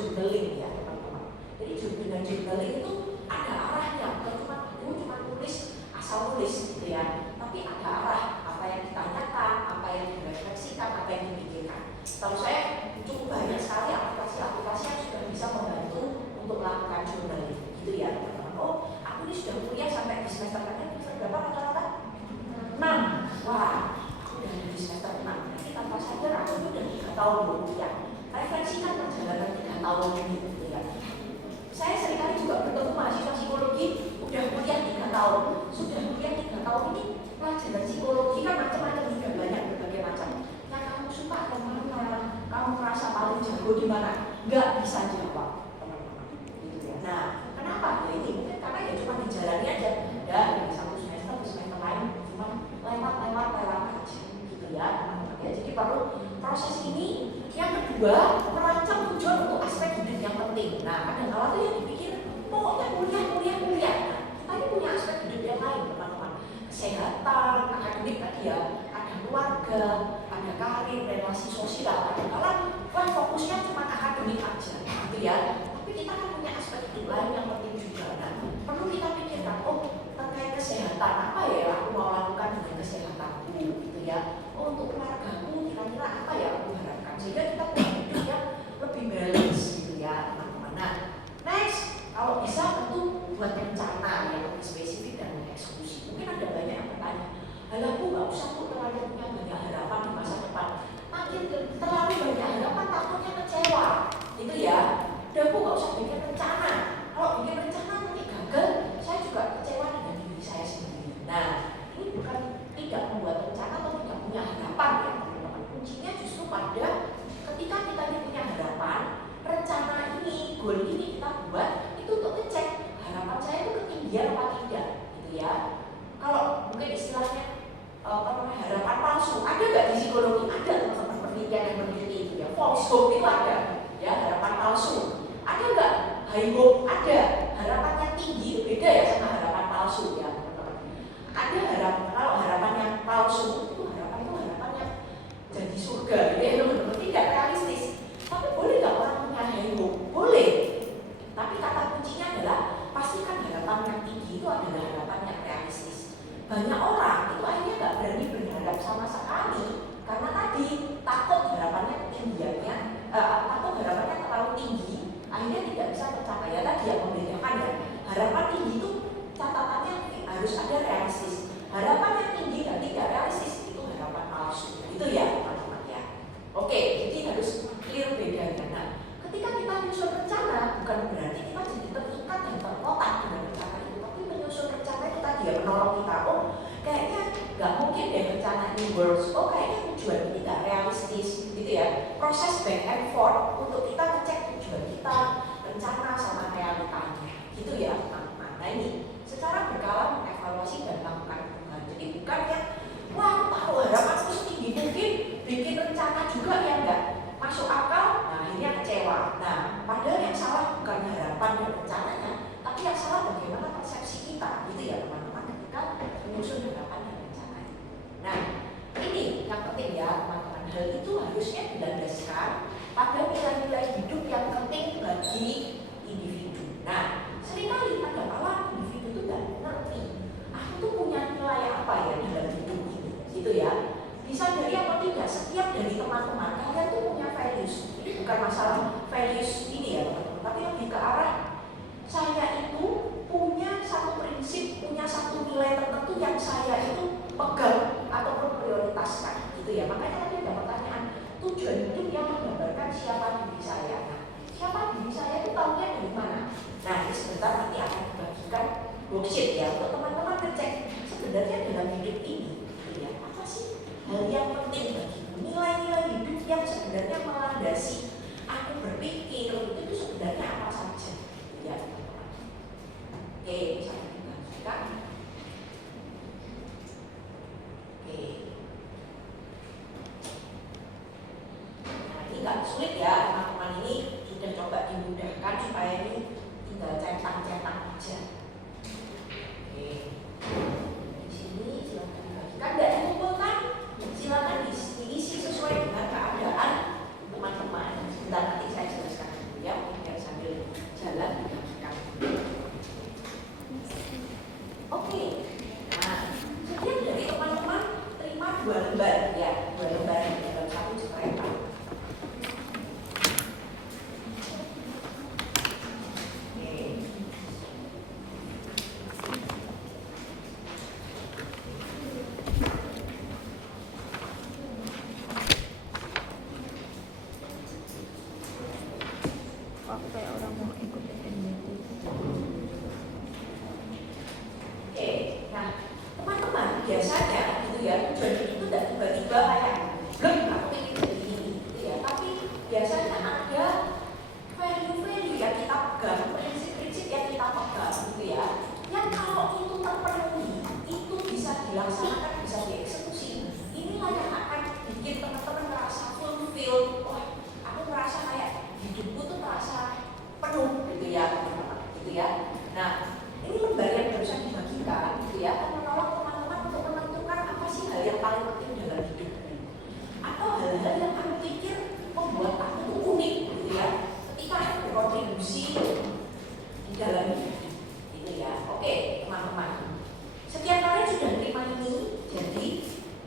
journaling ya teman-teman. Jadi journaling itu ada arahnya, bukan cuma nulis asal nulis gitu ya, tapi ada arah, apa yang ditanyakan, apa yang direfleksikan, apa yang dipikirkan. Kalau saya cukup banyak sekali aplikasi-aplikasi yang sudah bisa membantu untuk melakukan journaling gitu ya teman-teman. Oh, aku ini sudah kuliah sampai di semester berapa rata-rata? 6. Wah, aku udah di semester 6. Nanti tanpa sadar aku udah 3 tahun kuliah. Refleksikan perjalanan 3 tahun ini gitu ya. Saya seringkali juga bertemu mahasiswa psikologi udah kuliah 3 tahun. Sudah kuliah 3 tahun ini pelajaran psikologi kan macam-macam, sudah banyak berbagai macam. Yang kamu suka ada mana? Kamu merasa paling jago di mana? Nggak bisa jawab teman-teman. Gitu ya. Nah, kenapa? Ya ini mungkin karena ya cuma dijalani aja. Ya dari satu semester ke semester lain cuma lewat aja gitu ya teman-teman. Ya, jadi perlu proses ini. Yang kedua, merancang tujuan untuk aspek hidup yang penting. Nah, kadang-kadang tuh yang dipikir pokoknya kuliah. Nah, kita ini punya aspek hidup yang lain teman-teman. Kesehatan, akademik tadi ya, ada keluarga, ada karir, relasi sosial. Kadang-kadang fokusnya cuma akademik aja gitu ya. Tapi kita kan punya aspek hidup lain yang penting juga. Nah, perlu kita pikirkan, oh terkait kesehatan apa ya aku mau lakukan dengan kesehatanku gitu ya. Oh, untuk keluargaku kira-kira apa ya aku harapkan, sehingga kita punya hidup yang lebih balance gitu ya teman-teman. Nah, next, kalau bisa tentu buat rencana yang lebih spesifik dan mengeksekusi. Mungkin ada banyak yang bertanya, aku nggak usah tuh terlalu punya banyak harapan di masa depan. Makin terlalu banyak harapan takutnya kecewa gitu ya. Udah aku nggak usah bikin rencana. Kalau bikin rencana nanti gagal, saya juga kecewa dengan diri saya sendiri. Nah, ini bukan tidak membuat rencana atau tidak punya harapan ya teman-teman. Kuncinya justru pada ketika kita punya harapan, rencana ini, goal ini kita buat itu untuk ngecek harapan saya itu ketinggian apa tidak gitu ya. Kalau mungkin istilahnya harapan palsu, ada nggak di psikologi? Ada teman-teman penelitian yang meneliti itu ya. False hope itu ada ya, harapan palsu. Ada nggak high hope? Ada. Harapannya tinggi beda ya sama harapan palsu ya teman-teman. Ada harapan, kalau harapan yang palsu itu harapan yang jadi surga gitu ya teman-teman, tidak realistis. Tapi boleh nggak orang punya high hope? Boleh. Tapi kata kuncinya adalah pastikan harapan yang tinggi itu adalah harapan yang realistis. Banyak orang itu akhirnya nggak berani berharap sama sekali karena tadi takut harapannya ketinggiannya, takut harapannya terlalu tinggi, akhirnya tidak bisa tercapai. Ya tadi yang membedakan ya, harapan tinggi itu catatannya harus ada realistis. Harapan yang tinggi dan tidak realistis itu harapan palsu. Itu ya teman-teman ya. Oke, jadi harus clear bedanya. Nah, ketika kita menyusun rencana bukan berarti kita jadi terikat dan terkotak dengan rencana itu, tapi menyusun rencana itu tadi ya menolong kita. Oh, kayaknya nggak mungkin deh rencana ini works. Oh, kayaknya tujuan ini nggak realistis, gitu ya. Proses back and forth untuk kita ngecek tujuan kita, rencana sama realitanya, gitu ya teman-teman. Nah ini secara berkala mengevaluasi dan melakukan perubahan. Jadi bukan ya, wah taruh harapan terus tinggi mungkin, bikin rencana juga yang nggak masuk akal, nah akhirnya kecewa. Nah, padahal yang salah bukan harapan dan rencananya, tapi yang salah bagaimana persepsi kita, gitu ya teman-teman, ketika menyusun harapan dan rencananya. Nah, ini yang penting ya teman-teman, hal itu harusnya dilandaskan pada nilai-nilai hidup yang penting bagi individu. Nah, seringkali pada awal individu itu nggak ngerti, aku tuh punya nilai apa ya dalam hidup ini, gitu ya. Bisa dari apa tidak, setiap dari teman-teman kalian tuh punya values. Ini bukan masalah values ini ya teman-teman, tapi lebih ke arah saya itu punya satu prinsip, punya satu nilai tertentu yang saya itu pegang ataupun prioritaskan, gitu ya. Makanya tadi ada pertanyaan tujuan hidup yang menggambarkan siapa diri saya. Nah, siapa diri saya itu tahunya dari mana? Nah, ini sebentar nanti akan dibagikan worksheet ya untuk teman-teman ngecek sebenarnya dalam hidup ini, gitu ya, apa sih hal yang penting bagiku, nilai-nilai hidup yang sebenarnya melandasi aku berpikir itu sebenarnya apa saja, ya teman-teman. Oke, bisa dibagikan. Oke. Nah, ini nggak sulit ya teman-teman, ini sudah coba dimudahkan supaya ini tinggal centang-centang aja. Oke. Di sini silakan dibagikan, nggak dikumpulkan. Silakan diisi sesuai dengan keadaan teman-teman. Sebentar nanti saya jelaskan dulu ya. Kok aku kayak orang mau ikut NMT. Oke, nah teman-teman biasanya gitu ya, tujuan hidup itu tidak tiba-tiba kayak belum aku ingin jadi ini gitu ya, tapi biasanya ada value-value yang kita pegang, prinsip-prinsip yang kita pegang gitu ya, yang kalau itu terpenuhi, itu bisa dilaksanakan, bisa dieksekusi. Inilah yang akan bikin teman-teman merasa fulfill. Wah, aku merasa kayak hidupku tuh merasa penuh gitu ya teman-teman gitu ya. Nah, ini lembar yang barusan dibagikan gitu ya, akan menolong teman-teman untuk menentukan apa sih hal yang paling penting dalam hidup ini, atau hal-hal yang aku pikir membuat aku tuh unik gitu ya, ketika aku berkontribusi di dalam hidup gitu ya. Oke teman-teman, setiap kalian sudah terima ini, jadi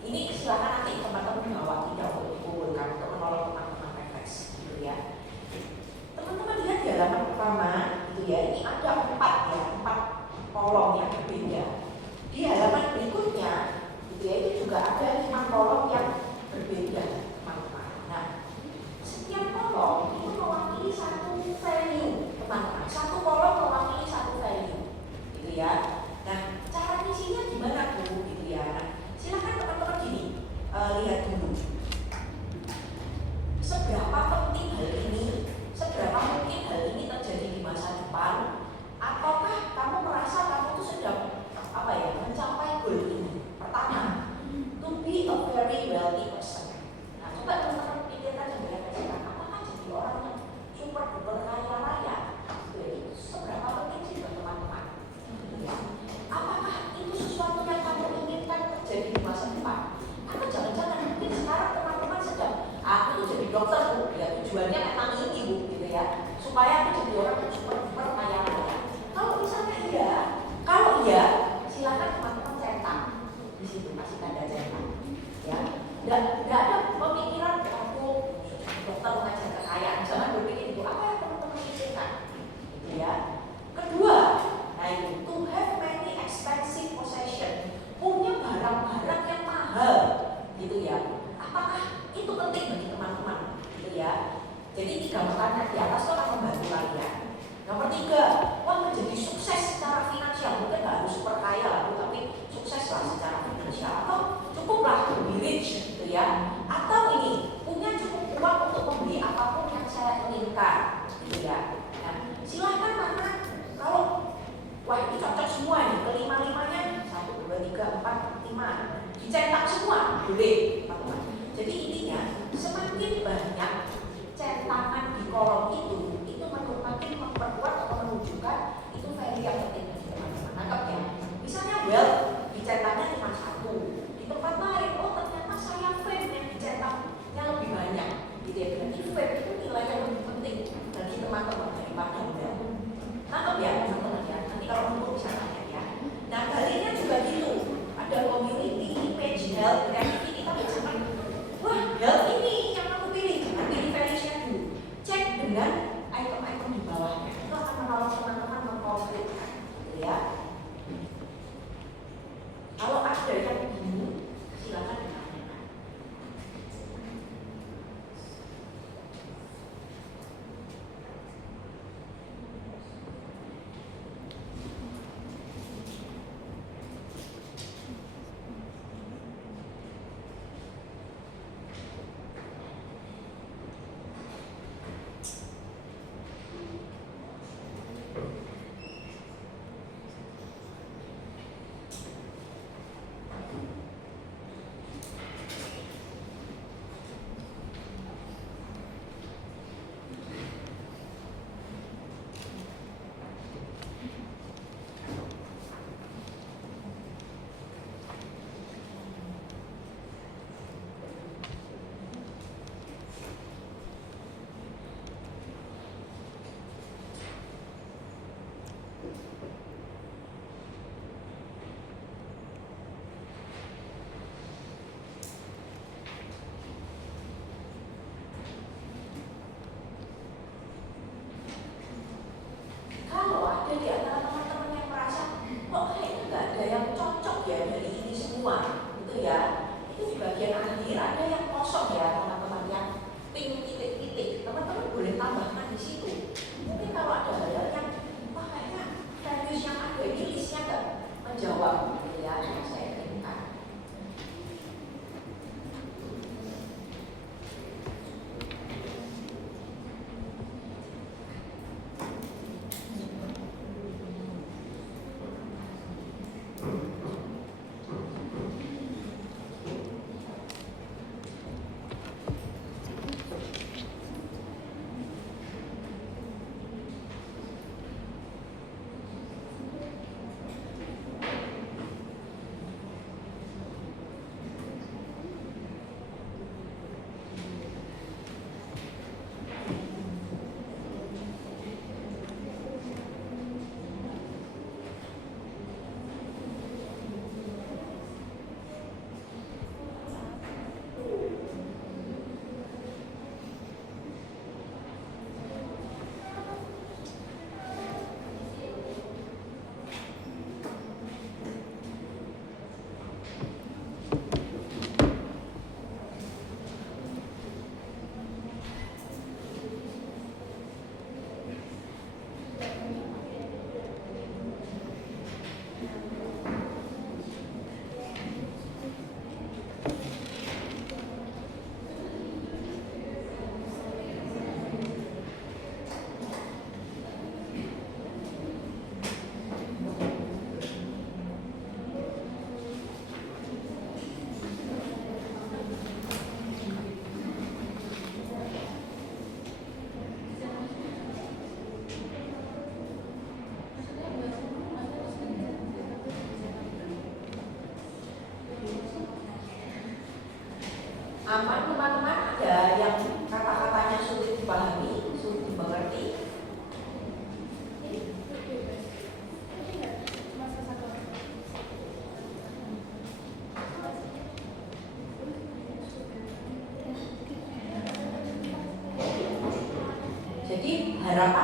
ini silakan nanti teman-teman bawa tidak untuk dikumpulkan untuk menolong teman-teman refleksi gitu ya. Teman-teman lihat di halaman pertama gitu ya, ini ada 4 kolom yang berbeda. Di halaman berikutnya gitu ya, itu juga ada 5 kolom yang berbeda teman-teman. Nah, setiap kolom itu mewakili satu value teman-teman. Satu kolom mewakili satu value gitu ya. Nah, cara ngisinya gimana Bu gitu ya. Nah, silakan teman-teman gini, lihat dulu seberapa penting hal ini, seberapa mungkin hal ini terjadi di masa depan, ataukah kamu merasa kamu tuh sedang mencapai goal ini. Pertama, to be a very wealthy person. Nah, coba teman-teman pikirkan sebenarnya sekarang, apakah jadi orang yang super duper kaya raya? Itu seberapa penting sih buat teman-teman? Ya. Apakah itu sesuatu yang kamu inginkan terjadi di masa depan? Atau jangan-jangan mungkin sekarang teman-teman sedang, aku tuh jadi dokter Bu, ya tujuannya memang ini Bu, gitu ya, supaya aku jadi orang yang super duper kaya raya. Kalau misalnya iya, kalau iya, silakan teman-teman centang di situ, kasih tanda centang, ya. Dan tidak ada pemikiran aku dokter mengajar kekayaan, jangan berpikir itu. Apa yang teman-teman pikirkan, gitu ya. Kedua, nah itu to have many expensive possession, punya barang-barang yang mahal, gitu ya. Apakah itu penting bagi teman-teman, gitu ya. Jadi 3 pertanyaan di atas itu akan membantu kalian. Nomor 3, menjadi sukses secara finansial, mungkin nggak harus super kaya lah, tapi sukses lah secara finansial, atau cukuplah lebih rich gitu ya, atau ini punya cukup uang untuk membeli apapun yang saya inginkan gitu ya. Nah, silahkan mana kalau wah ini cocok semua nih, kelima-limanya 1, 2, 3, 4, 5 dicetak semua boleh teman-teman. Jadi intinya semakin banyak cetakan di kolom itu makin memperkuat atau menunjukkan itu value yang penting bagi teman-teman. Nangkep ya? Misalnya wealth dicetaknya cuma 1, di tempat lain ternyata saya fame yang dicetaknya lebih banyak gitu ya. Berarti fame itu nilai yang lebih penting bagi teman-teman daripada wealth. Nangkep ya teman-teman ya? Nanti kalau ngumpul bisa tanya ya. Nah baliknya juga gitu, ada community, image, health, creativity. Kita misalkan, wah health ini yang aku pilih, jangan pilih values-nya dulu. Cek dengan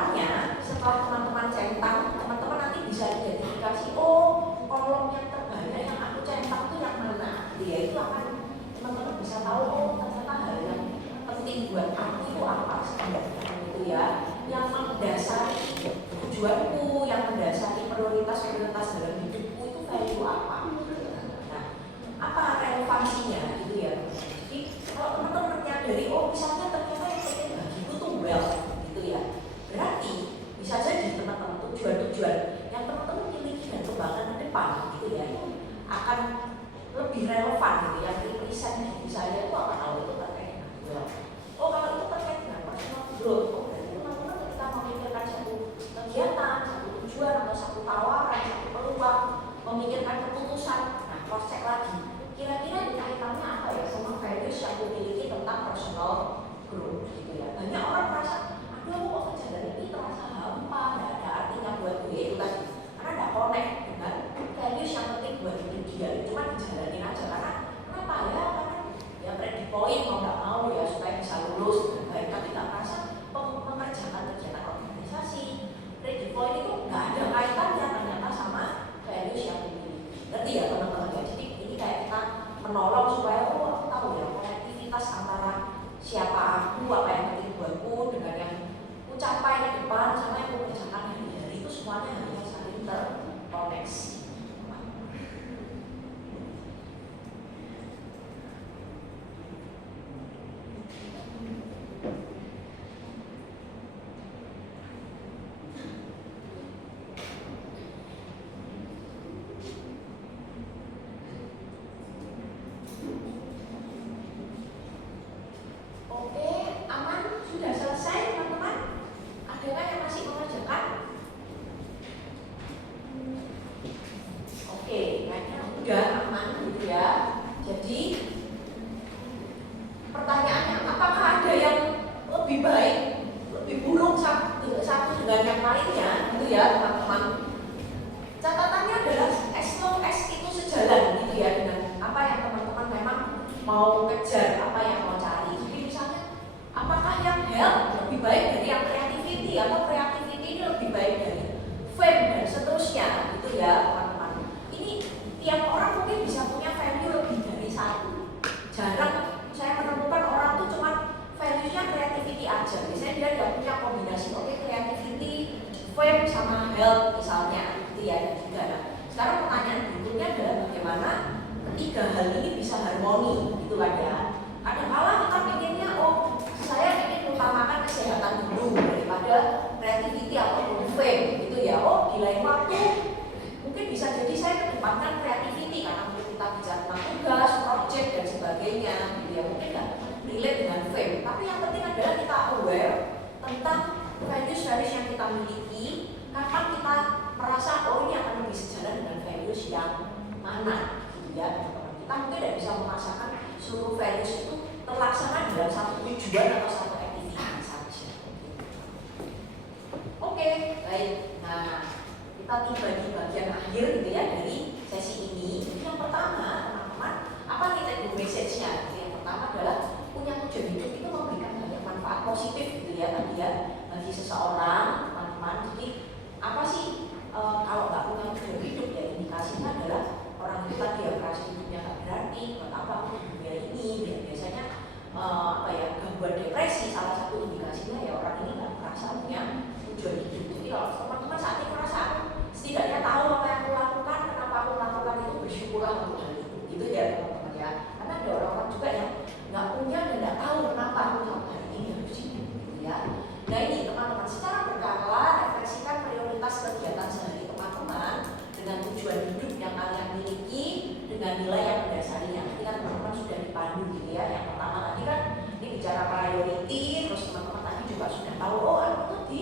harapannya setelah teman-teman centang, teman-teman nanti bisa identifikasi, oh kolom yang terbanyak yang aku centang itu yang mana. Ya itu akan teman-teman bisa tahu, oh ternyata hal yang penting buat aku itu apa sebenarnya gitu ya, yang mendasari tujuanku, yang mendasari prioritas-prioritas dalam hidupku itu value apa. Nah, apa relevansinya gitu ya. Jadi kalau teman-teman menyadari, oh misalnya ternyata yang penting bagiku tuh wealth gitu ya, berarti bisa jadi teman-teman tujuan-tujuan yang teman-teman miliki dan kembangkan ke depan gitu ya, itu akan lebih relevan gitu ya, represent diri saya itu apa, kalau itu terkait dengan wealth. Oh kalau itu terkait dengan personal growth, oh berarti teman-teman ketika memikirkan satu kegiatan, satu tujuan atau satu tawaran, satu peluang, memikirkan keputusan, nah cross check lagi, kira-kira kaitannya apa ya sama values yang aku miliki tentang personal growth gitu ya. Banyak orang merasa, aduh aku kok kejadian ini terasa hampa, gak ada artinya buat gue, itu tadi karena gak connect dengan values yang penting buat hidup dia, cuma dijalanin aja. Karena kenapa ya, karena ya break point mau gak mau ya supaya bisa lulus dengan baik, tapi gak merasa mengerjakan kegiatan organisasi break point itu gak ada kaitannya ternyata sama values yang dimiliki. Ngerti ya teman-teman ya? Jadi ini kayak kita menolong supaya oh aku tahu ya konektivitas antara siapa aku, apa yang penting buatku dengan yang aku capai di depan sama yang aku kerjakan hari-hari, itu semuanya harus saling terkoneksi. Oke, aman? Sudah selesai teman-teman? Adakah yang masih mengerjakan? Oke, kayaknya udah aman gitu ya. Jadi pertanyaannya, apakah ada yang lebih baik, lebih buruk satu dengan yang lainnya gitu ya teman-teman? Catatannya adalah as long as itu sejalan gitu ya dengan apa yang teman-teman memang mau kejar, apa yang mau cari. Jadi misalnya, apakah yang health lebih baik dari yang creativity, atau creativity ini lebih baik dari fame dan seterusnya gitu ya teman-teman. Ini tiap orang mungkin bisa punya value lebih dari satu. Jarang saya menemukan orang tuh cuma value-nya creativity aja. Biasanya dia nggak punya kombinasi, oke creativity, fame sama health misalnya gitu ya, dan juga. Nah, sekarang pertanyaan berikutnya adalah bagaimana ketiga hal ini bisa harmoni gitu kan ya. Kadang-kala kita pikirnya, oh saya ingin mengutamakan kesehatan dulu daripada creativity ataupun fame gitu ya. Oh di lain waktu mungkin bisa jadi saya kedepankan creativity karena mungkin kita bicara tentang tugas, project dan sebagainya gitu ya. Mungkin nggak relate dengan fame, tapi yang penting adalah kita aware tentang values yang kita miliki. Kapan kita merasa oh ini akan lebih sejalan dengan values yang mana gitu ya. Kita mungkin tidak bisa merasakan seluruh values itu terlaksana dalam satu tujuan atau satu aktivitas saja. Oke, baik. Nah, kita tiba di bagian akhir gitu ya dari sesi ini. Jadi yang pertama, teman-teman, apa kita do message-nya? Yang pertama adalah punya tujuan hidup itu memberikan banyak manfaat positif gitu ya tadi ya bagi seseorang, teman-teman. Jadi apa sih kalau nggak punya tujuan hidup ya indikasinya adalah orang itu tadi ya merasa hidupnya nggak berarti, buat apa aku di dunia ini? Dan biasanya gangguan depresi salah satu indikasinya ya orang ini nggak merasa punya tujuan hidup. Jadi kalau teman-teman saat ini merasa setidaknya tahu apa yang aku lakukan, kenapa aku lakukan itu, bersyukurlah untuk hal itu. Gitu ya teman-teman ya. Karena ada orang-orang juga yang nggak punya dan nggak tahu kenapa aku sampai hari ini harus hidup gitu ya. Nah ini teman-teman secara berkala refleksikan prioritas kegiatan sehari teman-teman dengan tujuan hidup yang kalian miliki dengan nilai yang mendasarinya. Nanti kan teman-teman sudah dipandu gitu ya. Yang pertama tadi kan ini bicara priority, terus teman-teman tadi juga sudah tahu oh aku tuh di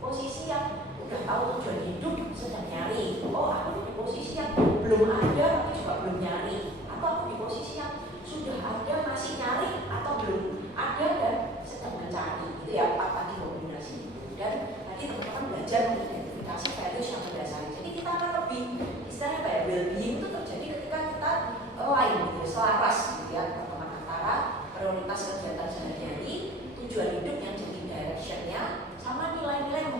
posisi yang udah tahu tujuan hidup sedang nyari. Oh aku di posisi yang belum ada tapi juga belum nyari. Atau aku di posisi yang sudah ada masih nyari atau belum ada dan sedang mencari. Itu ya empat tadi kombinasi itu. Dan tadi teman-teman belajar mengidentifikasi values yang mendasari. Jadi kita akan lebih istilahnya apa ya, well-being itu terjadi ketika kita align gitu, selaras gitu ya teman-teman antara prioritas kegiatan sehari-hari, tujuan hidup yang jadi directionnya sama nilai-nilai yang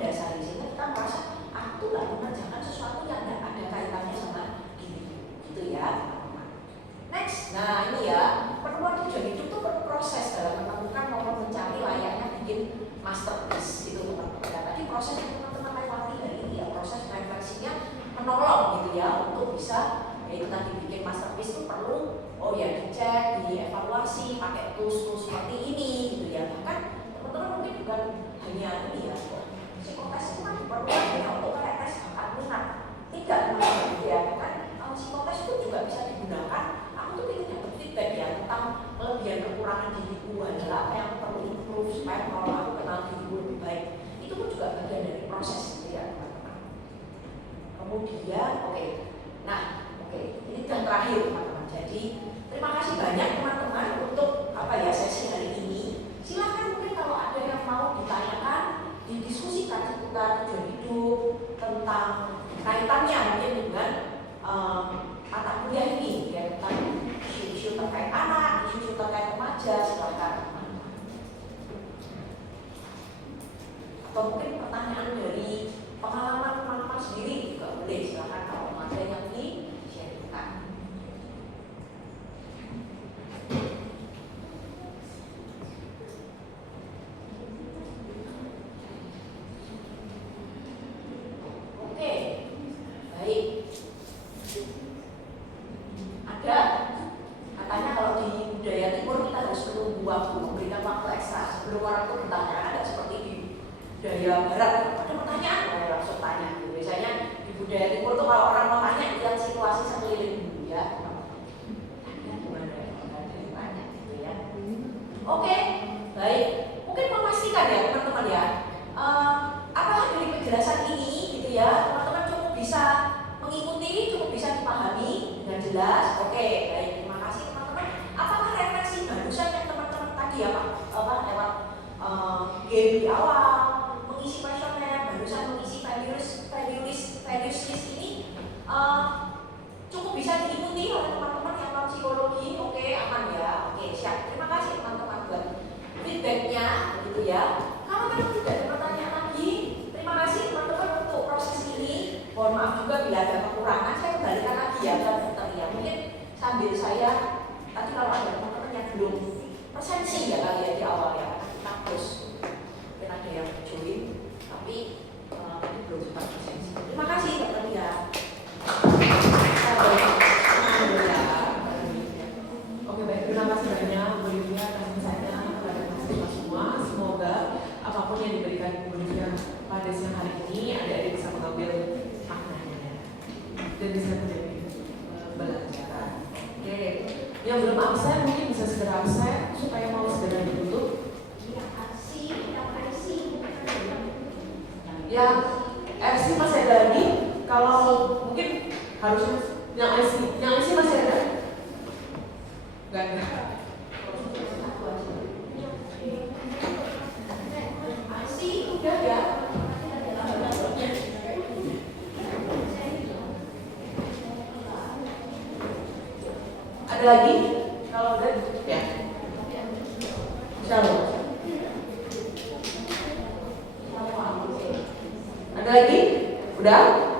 bisa itu tadi bikin masterpiece itu perlu dicek, dievaluasi pakai tools seperti ini gitu ya. Bahkan teman-teman mungkin bukan hanya ini ya, psikotes itu kan diperlukan hanya untuk kayak tes bakat minat, tidak teman-teman gitu ya. Kan psikotes itu juga bisa digunakan. Aku tuh ingin dapat feedback ya tentang kelebihan kekurangan diriku, adalah apa yang perlu improve supaya kalau aku kenal diriku lebih baik. Itu pun juga bagian dari proses gitu ya teman-teman. Kemudian ini yang terakhir teman-teman. Jadi terima kasih banyak teman-teman untuk sesi hari ini. Silakan mungkin kalau ada yang mau ditanyakan, didiskusikan seputar tujuan hidup, tentang kaitannya mungkin dengan mata kuliah ini ya, tentang isu-isu terkait anak, isu-isu terkait remaja, silakan teman-teman. Atau mungkin pertanyaan dari pengalaman teman-teman sendiri juga boleh, silakan kalau ada yang di-sharekan. Oke, baik. Ada katanya kalau di budaya timur kita harus menunggu waktu, memberikan waktu ekstra sebelum orang itu bertanya. Ada seperti di budaya barat, ada pertanyaan, langsung tanya. Biasanya di budaya timur tuh kalau orang mau tanya, lihat situasi sekeliling dulu ya. Tanya gimana ya, ada yang tanya gitu ya. Oke, baik. Mungkin memastikan ya teman-teman ya, apakah dari penjelasan ini gitu ya, teman-teman cukup bisa mengikuti, cukup bisa dipahami dengan jelas. Oke, baik. Terima kasih teman-teman. Apakah refleksi barusan yang teman-teman tadi ya lewat game di awal, mengisi questionnaire, barusan mengisi values list ini cukup bisa diikuti oleh teman-teman yang non psikologi? Oke, aman ya. Oke, siap. Terima kasih teman-teman buat feedbacknya, gitu ya. Kalau memang tidak ada pertanyaan lagi, terima kasih teman-teman untuk proses ini. Mohon maaf juga bila ada kekurangan, saya kembalikan lagi ya ke dokter ya. Mungkin sambil saya tadi kalau ada teman-teman yang belum presensi ya kali ya di awal ya, kita terus mungkin ada yang join, tapi ini belum sempat presensi. Terima kasih dokter ya. Oke, baik, terima kasih banyak Bu Livia atas insight-nya kepada mahasiswa semua. Semoga apapun yang diberikan Bu Livia pada siang hari ini adik-adik bisa mengambil maknanya dan bisa menjadi pembelajaran. Oke, yang belum absen mungkin bisa segera absen supaya mau segera ditutup. Yang RC masih ada lagi, kalau mungkin harusnya yang IC masih ada? Enggak ada. IC udah ya. Ada lagi? Kalau udah ya. Shalom. Ada lagi? Udah?